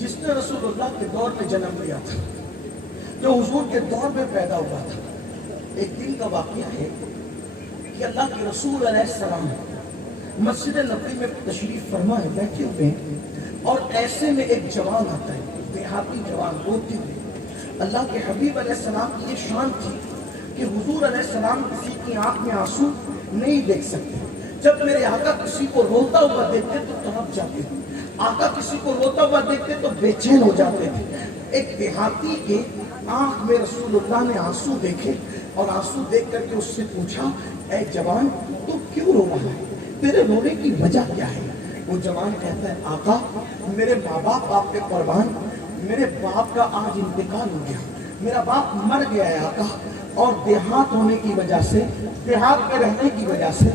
جس نے رسول اللہ کے دور میں جنم لیا تھا، جو حضور کے دور میں پیدا ہوا تھا۔ ایک دن کا واقعہ ہے کہ اللہ کے رسول علیہ السلام مسجد نبوی میں تشریف فرما ہے، بیٹھے ہوئے ہیں، اور ایسے میں ایک جوان آتا ہے، دیہاتی جوان، روتے ہوئے۔ اللہ کے حبیب علیہ السلام کی یہ شان تھی کہ حضور علیہ السلام کسی کی آنکھ میں آنسو نہیں دیکھ سکتے۔ جب میرے آقا کسی کو روتا ہوا دیکھتے تو تڑپ جاتے تھے، آقا کسی کو روتا ہوا دیکھتے تو بے چین ہو جاتے تھے۔ ایک دیہاتی کے آنکھ میں رسول اللہ نے آنسو دیکھے، اور آنسو دیکھ کر کے اس سے پوچھا، اے جوان تو کیوں رو رہا ہے، تیرے رونے کی وجہ کیا ہے؟ وہ جوان کہتا ہے، آقا میرے ماں باپ آپ پہ قربان، میرے باپ کا آج انتقال ہو گیا، میرا باپ مر گیا ہے آقا، اور دیہات ہونے کی وجہ سے، دیہات میں رہنے کی وجہ سے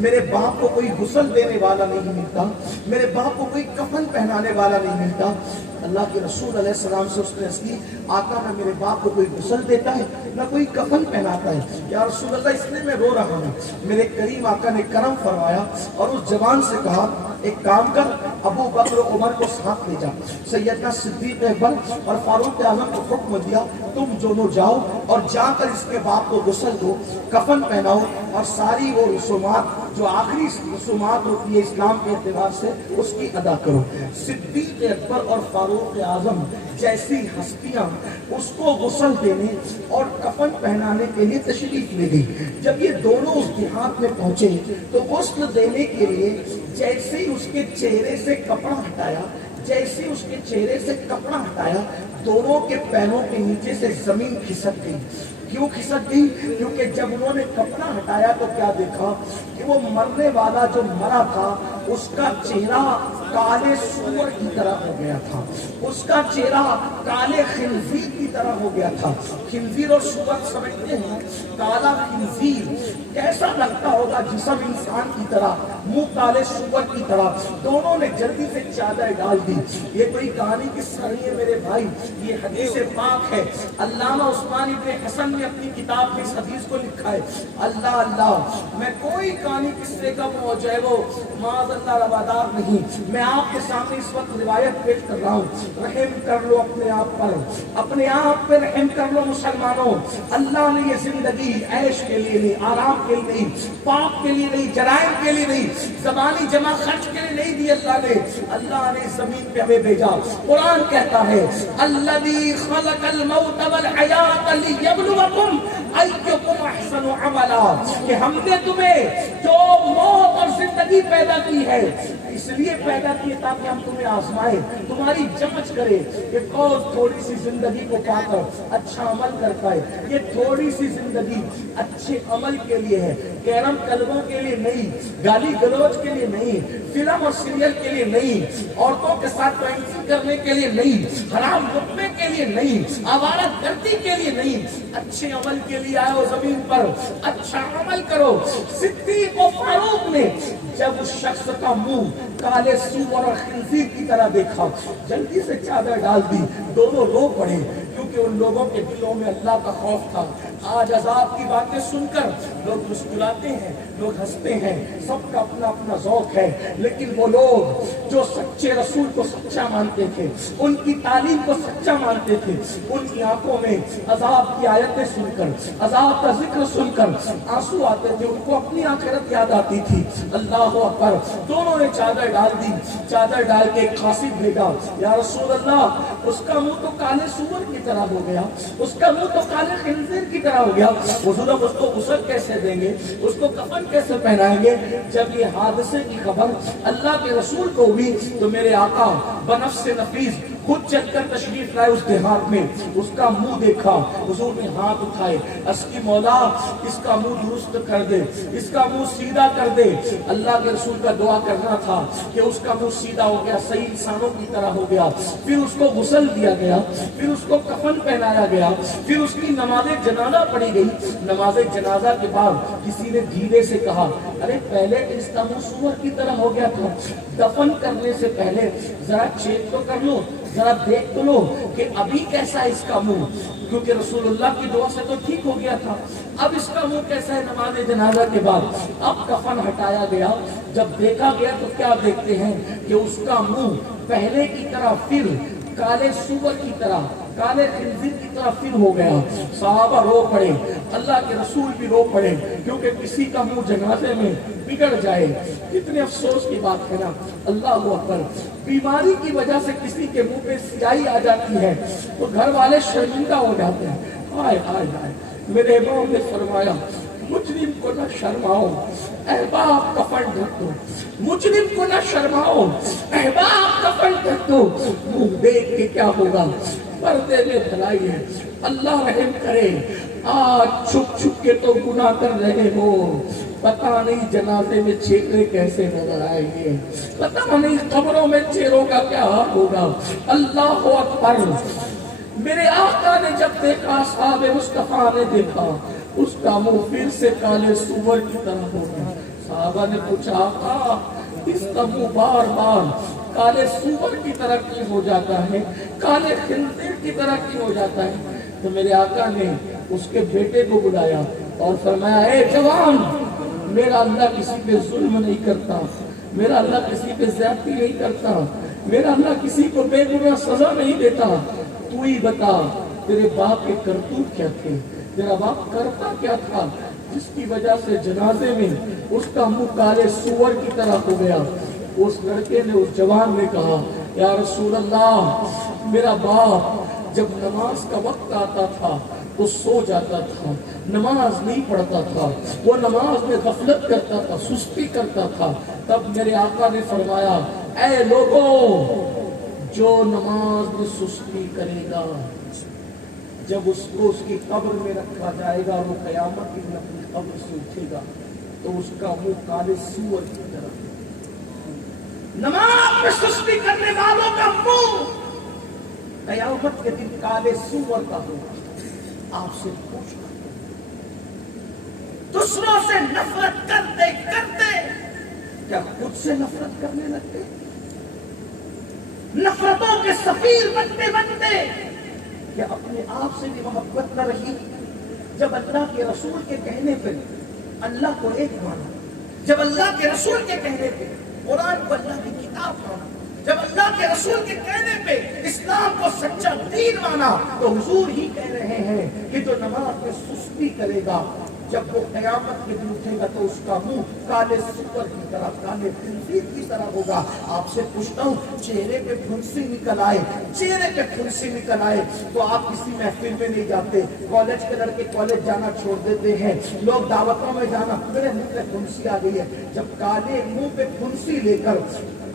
میرے باپ کو کوئی غسل دینے والا نہیں ملتا، میرے باپ کو کوئی کفن پہنانے والا نہیں ملتا۔ اللہ کے رسول علیہ السلام سے اس نے عرض کی، آقا نہ میرے باپ کو کوئی غسل دیتا ہے نہ کوئی کفن پہناتا ہے، یا رسول اللہ اس لیے میں رو رہا ہوں۔ میرے کریم آقا نے کرم فرمایا اور اس جوان سے کہا، ایک کام کر، ابو بکر و عمر کو ساتھ لے جا، سیدنا صدیق اکبر اور فاروق اعظم کو حکم دیا، تم دونوں جاؤ اور جا کر اس کے باپ کو غسل دو، کفن پہناؤ، اور ساری وہ رسومات جو آخری رسومات ہوتی ہے اسلام کے اعتبار سے اس کی ادا کرو۔ صدیق اکبر اور فاروق اعظم جیسی ہستیاں اس کو غسل دینے اور کفن پہنانے کے لیے تشریف لے گئی۔ جب یہ دونوں اس دیہات میں پہنچے تو غسل دینے کے لیے جیسے ہی اس کے چہرے سے کپڑا ہٹایا، جیسے اس کے چہرے سے کپڑا ہٹایا، دونوں کے پیروں کے نیچے سے زمین کھسک گئی۔ کیوں کھسک گئی؟ کیونکہ جب انہوں نے کپڑا ہٹایا تو کیا دیکھا کہ وہ مرنے والا جو مرا تھا اس کا چہرہ کالے سور کی طرح ہو گیا تھا، اس کا چہرہ کالے خنزیر کی طرح ہو گیا تھا۔ خنزیر اور سور سمجھتے ہیں، کالا خنزیر کیسا لگتا ہوگا، جسم انسان کی طرح، منہ کالے سور کی طرح۔ دونوں نے جلدی سے چادر ڈال دی۔ یہ کوئی کہانی کی سرنی ہے میرے بھائی، یہ حدیث پاک ہے۔ علامہ عثمان ابن حسن نے اپنی کتاب میں اس حدیث کو لکھا ہے۔ اللہ اللہ، میں کوئی کہانی قصے کا جو ہے وہ معاذ اللہ روادار نہیں، میں آپ کے سامنے اس وقت روایت پیش کر رہا ہوں۔ رحم کر لو اپنے آپ پر، اپنے آپ پہ رحم کر لو مسلمانوں۔ اللہ نے یہ زندگی عیش کے لیے نہیں، آرام کے لیے نہیں، پاک کے لیے نہیں، جرائم کے لیے نہیں، زبانی جمع خرچ کے لیے نہیں دی۔ اللہ نے زمین پہ ہمیں بھیجا۔ قرآن کہتا ہے، الذی خلق الموت والحیات لیبلوکم ایکم احسن عملا، کہ ہم نے تمہیں جو موت اور زندگی پیدا کی ہے اس لیے پیدا کی تاکہ ہم تمہیں آزمائیں، تمہاری جمچ کرے کہ کون تھوڑی سی زندگی کو پا کر اچھا عمل کر پائے۔ یہ تھوڑی سی زندگی اچھے عمل کے لیے ہے، کیرم کلبوں کے لیے نہیں، گالی گلوچ کے لیے نہیں، فلم اور سیریل کے لیے نہیں، عورتوں کے ساتھ ڈانسنگ کرنے کے لیے نہیں، حرام لقمے کے لیے نہیں، آوارہ گردی کے لیے نہیں، اچھے عمل کے لیے آئے ہو زمین پر، اچھا عمل کرو۔ صدیق و فاروق نے جب اس شخص کا منہ کالے سور اور خنزیر کی طرح دیکھا، جلدی سے چادر ڈال دی، دونوں رو پڑے، کیونکہ ان لوگوں کے دلوں میں اللہ کا خوف تھا۔ آج عذاب کی باتیں سن کر لوگ مسکراتے ہیں، لوگ ہنستے ہیں، سب کا اپنا اپنا ذوق ہے، لیکن وہ لوگ جو سچے رسول کو سچا مانتے تھے، ان کی تعلیم کو سچا مانتے تھے، ان کی آنکھوں میں عذاب کی آیتیں سن کر، عذاب کا ذکر سن کر آنسو آتے تھے، ان کو اپنی آخرت یاد آتی تھی۔ اللہ اکبر، دونوں نے چادر ڈال دی، چادر ڈال کے ایک قاصد بھیجا، یا رسول اللہ اس کا منہ تو کالے سور کی طرح ہو گیا، اس کا منہ تو کالے خنزیر کی طرح ہو گیا، حضور اب اس کو غسل کیسے دیں گے، اس کو کفن کیسے پہنائیں گے؟ جب یہ حادثے کی خبر اللہ کے رسول کو ہوئی تو میرے آقا بنفس نفیس خود چل کر تشریف لائے اس دیہات میں، اس کا منہ دیکھا، حضور نے ہاتھ اٹھائے، اس کی مولا اس کا منہ درست کر دے، اس کا منہ سیدھا کر دے۔ اللہ کے رسول کا دعا کرنا تھا کہ اس کا منہ سیدھا ہو گیا، صحیح انسانوں کی طرح ہو گیا۔ پھر اس کو غسل دیا گیا، پھر اس کو کفن پہنایا گیا، پھر اس کی نماز جنازہ پڑھی گئی۔ نماز جنازہ کے بعد کسی نے دھیرے سے کہا، ارے پہلے اس کا منہ سور کی طرح ہو گیا تھا، دفن کرنے سے پہلے ذرا چیک تو کر لو، ذرا دیکھ تو لو کہ ابھی کیسا ہے اس کا منہ، کیونکہ رسول اللہ کی دعا سے تو ٹھیک ہو گیا تھا، اب اس کا منہ کیسا ہے نماز جنازہ کے بعد۔ اب کفن ہٹایا گیا، جب دیکھا گیا تو کیا دیکھتے ہیں کہ اس کا منہ پہلے کی طرح پھر کالے سور کی طرح، کالے خنزیر کی طرح پھر ہو گیا۔ صحابہ رو پڑے، اللہ کے رسول بھی رو پڑے، کیونکہ کسی کا منہ جنازے میں بگڑ جائے، کتنے افسوس کی بات ہے نا۔ اللہ اکبر، بیماری کی وجہ سے کسی کے منہ پہ سیاہی آ جاتی ہے تو گھر والے شرمندہ ہو جاتے ہیں۔ ہائے ہائے ہائے، میرے امام نے فرمایا مجرم کو نہ شرماؤ، احباب کفن ڈھک دو، مجرم کو نہ شرماؤ، احباب کفن ڈھک دو، منہ دیکھ کے کیا ہوگا، پردے میں بھلائی ہے۔ اللہ رحم کرے، آج چھپ چھپ کے تو گناہ کر رہے ہو، پتہ نہیں جنازے میں چہرے کیسے نظر آئیں گے، پتہ نہیں قبروں میں چہروں کا کیا حال ہوگا۔ اللہ اکبر، میرے آقا نے جب دیکھا، اصحاب مصطفیٰ نے دیکھا، اس کا منہ پھر سے کالے سور کی طرح ہو گیا۔ صحابہ نے پوچھا آقا اس کا منہ بار بار کالے سور کی طرح کیوں ہو جاتا ہے، کالے خنزیر کی طرح کیوں ہو جاتا ہے؟ تو میرے آقا نے اس کے بیٹے کو بلایا اور فرمایا اے جوان، میرا اللہ کسی پہ ظلم نہیں کرتا، میرا اللہ کسی پہ زیادتی نہیں کرتا، میرا اللہ کسی کو بے گناہ سزا نہیں دیتا، تو ہی بتا تیرے باپ کے کرتوت کیا تھے، تیرا باپ کرتا کیا تھا جس کی وجہ سے جنازے میں اس کا منہ کالے سور کی طرح ہو گیا۔ اس لڑکے نے، اس جوان نے کہا یا رسول اللہ، میرا باپ جب نماز کا وقت آتا تھا وہ سو جاتا تھا، نماز نہیں پڑھتا تھا، وہ نماز میں غفلت کرتا تھا، سستی کرتا تھا۔ تب میرے آقا نے فرمایا اے لوگوں، جو نماز میں سستی کرے گا جب اس کو اس کی قبر میں رکھا جائے گا اور وہ قیامت کی دن اپنی قبر سے اٹھے گا تو اس کا منہ کالے سور کی طرح۔ نماز میں سستی کرنے والوں کا منہ قیامت کے دن کالے سور کا ہوگا۔ آپ سے پوچھنا، دوسروں سے نفرت کرتے کرتے کیا خود سے نفرت کرنے لگتے؟ نفرتوں کے سفیر بنتے بنتے کہ اپنے آپ سے بھی محبت نہ رہی؟ جب اللہ کے رسول کے کہنے پہ اللہ کو ایک مانا، جب اللہ کے رسول کے کہنے پہ قرآن کو اللہ کی کتاب مانا، جب اللہ کے رسول کے کہنے پہ اسلام کو سچا دین مانا، تو حضور ہی کہہ رہے ہیں کہ جو نماز میں سستی کرے گا جب وہ قیامت کے دن اٹھے گا تو اس کا منہ کالے سور کی طرح، کالے خنزیر کی طرح ہوگا۔ آپ سے پوچھتا ہوں، چہرے پہ پھنسی نکل آئے، چہرے پہ پھنسی نکل آئے تو آپ کسی محفل میں نہیں جاتے؟ کالج کے لڑکے کالج جانا چھوڑ دیتے ہیں، لوگ دعوتوں میں جانا، میرے منہ پہ پھنسی آ گئی ہے۔ جب کالے منہ پہ پھنسی لے کر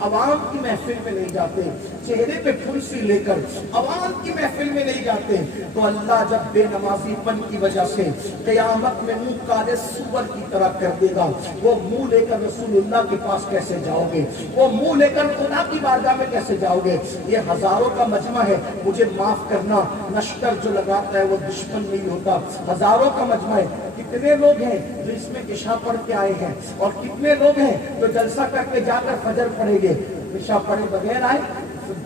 عوام کی محفل میں نہیں جاتے، چہرے پہ پھنسی لے کر عوام کی محفل میں نہیں جاتے، تو اللہ جب بے نمازی پن کی وجہ سے قیامت میں منہ کالے سور کی طرح کر دے گا، وہ منہ لے کر رسول اللہ کے پاس کیسے جاؤ گے؟ وہ منہ لے کر خدا کی بارگاہ میں کیسے جاؤ گے؟ یہ ہزاروں کا مجمع ہے، مجھے معاف کرنا، لشکر جو لگاتا ہے وہ دشمن نہیں ہوتا۔ ہزاروں کا مجمع ہے، کتنے لوگ ہیں جو اس میں عشاء پڑھ کے آئے ہیں اور کتنے لوگ ہیں جو جلسہ کر کے جا کر فجر پڑھیں گے، عشاء پڑھے بغیر آئے،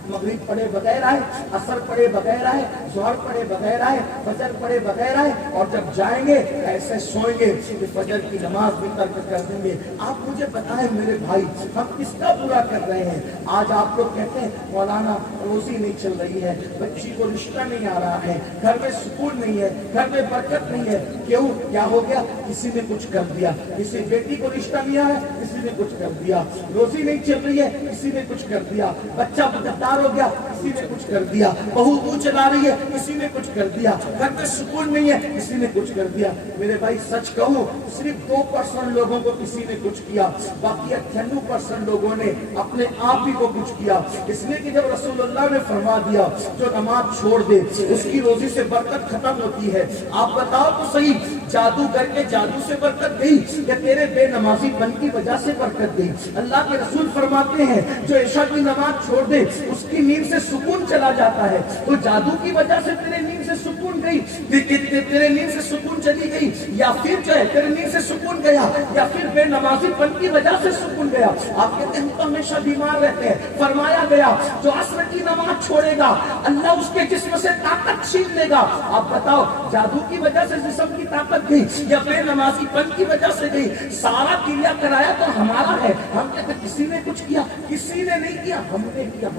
مغرب پڑھے بغیر آئے، عصر پڑھے بغیر آئے، ظہر پڑھے بغیر آئے، فجر پڑھے بغیر آئے، اور جب جائیں گے ایسے سوئیں گے کہ فجر کی نماز بھی ترک کر دیں گے۔ آپ مجھے بتائیں میرے بھائی، ہم کس کا برا کر رہے ہیں؟ آج آپ لوگ کہتے ہیں مولانا روزی نہیں چل رہی ہے، بچی کو رشتہ نہیں آ رہا ہے، گھر میں سکون نہیں ہے، گھر میں برکت نہیں ہے، کیوں؟ کیا ہو گیا؟ کسی نے کچھ کر دیا، کسی بیٹی کو رشتہ نہیں آیا، کسی نے کچھ کر دیا، روزی نہیں چل رہی ہے، کسی نے کچھ کر دیا، بچہ بدار ہو گیا، کسی نے کچھ کر دیا، بہو منہ چلا رہی ہے، کسی نے کچھ کر دیا، گھر میں سکون نہیں ہے، کسی نے کچھ کر دیا۔ میرے بھائی سچ کہوں، صرف 2% لوگوں کو کسی نے کچھ کیا، باقی 98% لوگوں نے اپنے آپ ہی کو کچھ کیا۔ اس لیے کہ جب رسول اللہ نے فرما دیا جو نماز چھوڑ دے اس کی روزی سے برکت ختم ہوتی ہے، آپ بتاؤ تو صحیح، جادو کر کے جادو سے برکت گئی یا تیرے بے نمازی پن کی وجہ سے برکت گئی؟ اللہ کے رسول فرماتے ہیں جو عشاء کی نماز چھوڑ دے اس کی نیند سے سکون چلا جاتا ہے۔ تو جادو کی وجہ سے تیرے نیند سے سکون گئی، تیرے نیند سے سکون چلی گئی، یا پھر جو ہے تیرے نیند سے سکون گیا، یا پھر بے نمازی پن کی وجہ سے سکون گیا۔ آپ کہتے ہیں ہم تو ہمیشہ بیمار رہتے ہیں، فرمایا گیا جو عصر کی نماز چھوڑے گا اللہ اس کے جسم سے طاقت چھین لے گا۔ آپ بتاؤ جادو کی وجہ سے جسم کی طاقت لگ گئی یا بے نمازی پن کی وجہ سے گئی، سارا کیا کرایا تو ہمارا ہے. ہم کہتے کسی نے کچھ کیا، کسی نے نہیں کیا، ہم نے کیا.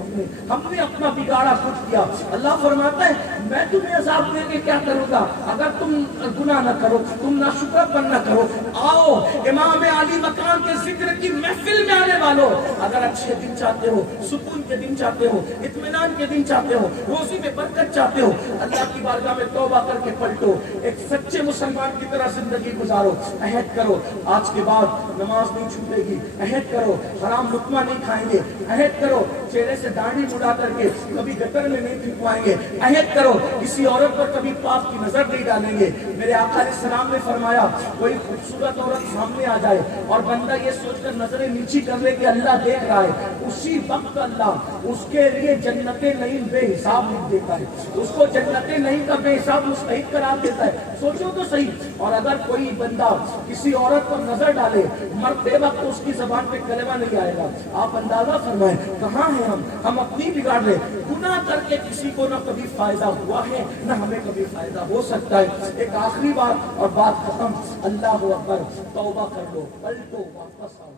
ہم نے اپنا بگاڑا خود کیا. اللہ فرماتا ہے میں تمہیں عذاب دے کے کیا کروں گا اگر تم گناہ نہ کرو، تم ناشکر پن نہ کرو. آؤ امام علی مقام کے ذکر کی محفل میں آنے والوں، اگر اچھے دن چاہتے ہو، سکون کے دن چاہتے ہو، اطمینان کے دن چاہتے ہو، روزی میں برکت چاہتے ہو، اللہ کی بارگاہ میں توبہ کر کے پلٹو، ایک سچے مسلمان کی طرح زندگی گزارو. عہد کرو آج کے بعد نماز نہیں چھوٹے گی. عہد کرو حرام لقمہ نہیں کھائیں گے. عہد کرو چہرے سے داڑھی مڑا کر کے کبھی گٹر میں نہیں پھینکوائیں گے. عہد کرو کسی عورت پر کبھی پاپ کی نظر نہیں ڈالیں گے. میرے آقا علیہ السلام نے فرمایا کوئی خوبصورت عورت سامنے آ جائے اور بندہ یہ سوچ کر نظریں نیچی کر لے کہ اللہ دیکھ رہا ہے، اسی وقت اللہ اس کے لیے جنت نعیم بے حساب لکھ دیتا ہے، اس کو جنت نعیم کا بے حساب مستحق قرار دیتا ہے. سوچو تو صحیح. اور اگر کوئی بندہ کسی عورت پر نظر ڈالے مرتے وقت اس کی زبان پہ کلمہ نہیں آئے گا. آپ اندازہ فرمائیں کہاں ہیں ہم اپنی بگاڑ رہے. گناہ کر کے کسی کو نہ کبھی فائدہ ہوا ہے نہ ہمیں کبھی فائدہ ہو سکتا ہے. ایک آخری بات اور بات ختم. اللہ اکبر. توبہ کر لو، پلٹو، واپس آؤ.